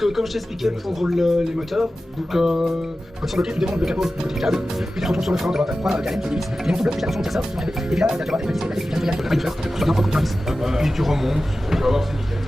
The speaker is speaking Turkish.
Donc comme je t'ai expliqué pour les moteurs, donc quand ils sont bloqués, tu démontes le capot du côté du câble, puis tu retournes sur le frein, tu vas trois carènes qui dévissent, les montres bleues, puis attention au casseur, et puis là tu vas avoir des petits, il va falloir bien faire, que ce soit bien propre, que tu bien vis. Puis tu remontes, tu vas voir, c'est nickel.